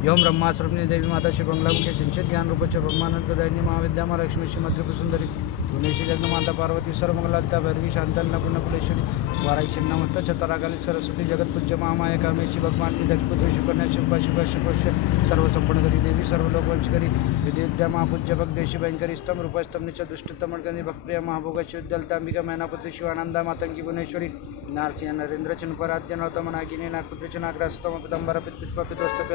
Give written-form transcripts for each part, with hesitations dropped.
यौम ब्रह्माश्रमणी देवी माता श्री बंगलामुखी सिंचित ज्ञान रूपच ब्रह्मानंद दैनी महाविद्या महालक्ष्मी श्री मध्य भुवनेश्वरी जगन्माता पार्वती सर्वमंगलाता भैरवी शांतन्नकुलकुलेश्वरी वाराई छिन्नमस्त चतुराकाली सरस्वती जगतपूज्य महामाया कामेश्वरी भगवानी दक्षपुत्री शुकन्या शुभा शुभ शुभश सर्वसंपन्नकरी देवी सर्वलोकवंशकरी विद्या महापूज्य भगदेशी भयंकरी स्तंभ रूपस्तंभ निच दुष्टतमणकरी भक्प्रिय महाभोगश्री उद्दलतांबिका मैनापुत्री शिवानंदा मातंगी भुवनेश्वरी नारसिंह नरेंद्र चनपराध्य नौतम नागिनी नागपुत्री च नागरास्तम पितंबर पुष्पपितोस्तक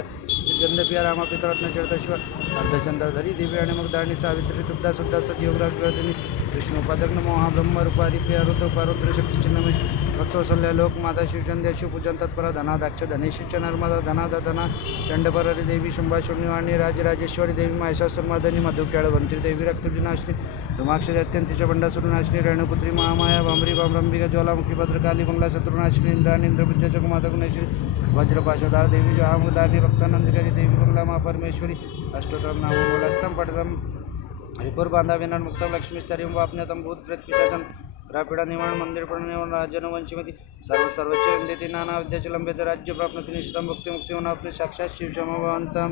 गंधपिया रामा पितरत्न चरतश्वर अर्धचंद्रधरी दिव्य आणि मगधारणी सावित्री तुद्धा सुद्धा सतयोगराजनी विष्णुपदग्न महाब्रह्म रूपारी प्रिया रुद्र पारुद्र शक्ती चिन्हमय भक्तवसल्या लोक माता शिवचंद्या शिवपूजन तत्परा धनादाक्ष धनेशीच नर्मदा धनादा धना चंडपररी देवी शुंभाशुनिवाणी राजराजेश्वरी देवी महिषासुरमर्दिनी मधुक्याळवंती देवी रक्तविनाशिनी धुमाक्षरी अत्यंतिच बंडासुरनाशिनी रेणुपुत्री महामाया भांबरी भांब्रंबिका ज्वालामुखी भद्रकाली बंगला शत्रुनाशिनी इंद्राणी इंद्रपुज्य जगमाता गुणेश्वरी वज्रपाशधार देवी जहामुदारी भक्तानंदकारी देवी बंगला महापरमेश्वरी अष्टोत्तरम नाम बोलस्तम पठतम हरिपुर बांधा विनाट मुक्तम लक्ष्मी स्तरीम वापन्यतम भूत प्रेत पिशाचन रापिडा निवारण मंदिर प्रणयवन राजनवंशीमती सर्वोच्च वंदिती नाना विद्याचलंबित राज्य प्राप्नोति निष्ठम भक्ति मुक्ति आपले साक्षात शिवशमवंतम।